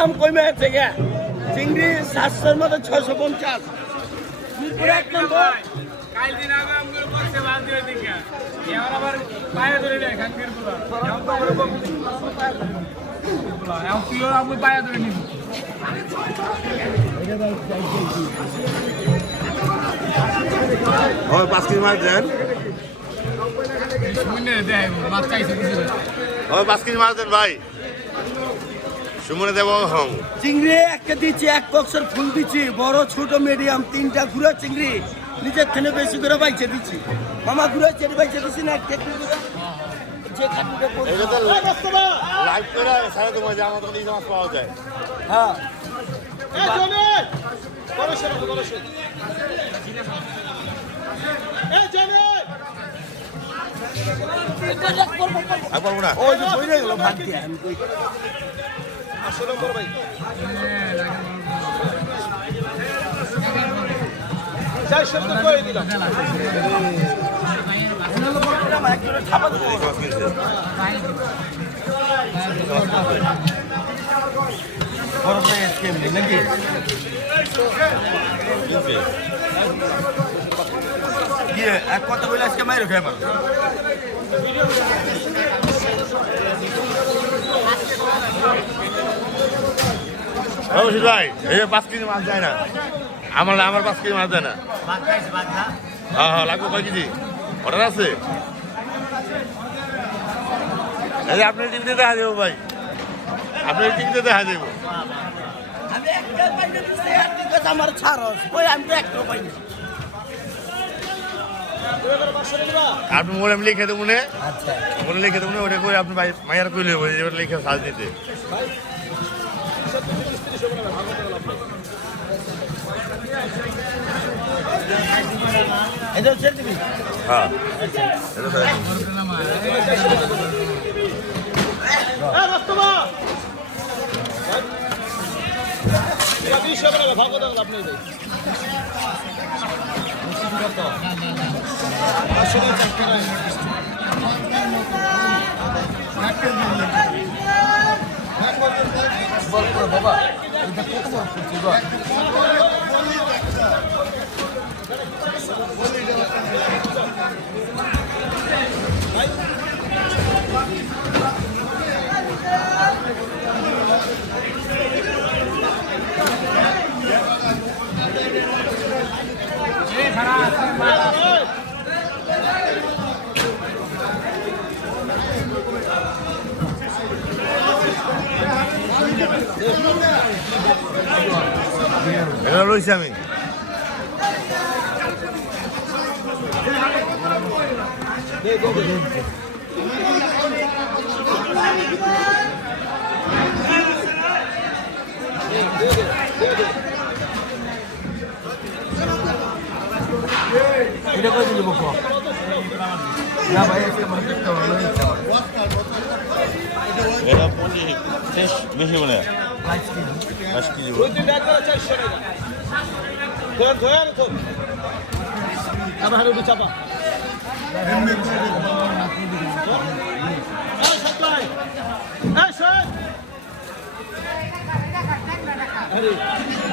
দাম কমে আছে গে চিংড়ি 700-র মধ্যে 650 মিরপুর 1 নম্বর কাল দিন আগে আমগুলো করতে বাদ দিয়ে দিকে এবার আবার পায়ে ধরে নেয় খানকির পুরো এখন তো ওরকম পায়ে ধরে এখন তুইও আমি পায়ে ধরে নিবি ও 5 কেজি মাছ দেন শুনে দেয় মাছ চাইছে কিছু ও 5 কেজি মাছ দেন ভাই সুমনে দেব হং চিংড়ি একটা দিচ্ছি 1 বক্সের ফুল দিচ্ছি বড় ছোট মিডিয়াম 3টা গুড়া চিংড়ি নিজের থেকে বেশি করে বাইছে দিচ্ছি মামা গুড়া চেরি বাইছে দিচ্ছি না একটা যে খাটুটা এটা তো লাইভ করে সারা তোমার যে আমাদের এই মাছ পাওয়া যায় হ্যাঁ এই জমি বড়শো এই জমি আর পারবো না ওই যে বইরে গেল ভাত দিয়ে আমি কই আসলে বড় ভাই যাই শব্দ কই দিলাম এক কথা বলে আজকে মাইরো খাই আমার অবশ্যই ভাই এই 5 কেজি মাছ যায় না আমার 5 কেজি মাছ যায় না হ্যাঁ লাগবে কয় কেজি অর্ডার আছে এই যে আপনার টিভিতে দেখা যাবো ভাই আপনার টিভিতে দেখা যাবো আমি একটা পাইলে দিছি আর তুই কাছে আমার ছাড়স কই আমি তো একটা পাইনি আপনি মনে আমি লিখে দেবো আচ্ছা মনে লিখে দেবো ওটা করে আপনি ভাই মায়ের কই লেবো এবার লিখে সাজ দিতে এটা ছেড়ে দিবি হ্যাঁ এটা তো বাবা এটা কত বড় করছি গো এটা রয়েছে আমি এটা কই দিলি বকো না ভাই আজকে আমার একটা ভালো হয়েছে এটা 25 বেশি মনে হয় 5 কেজি ওই দিন ব্যাগ করে 400 টাকা ধর তো আবার হারুটি চাপা এই সাপ্লাই এই শোন আরে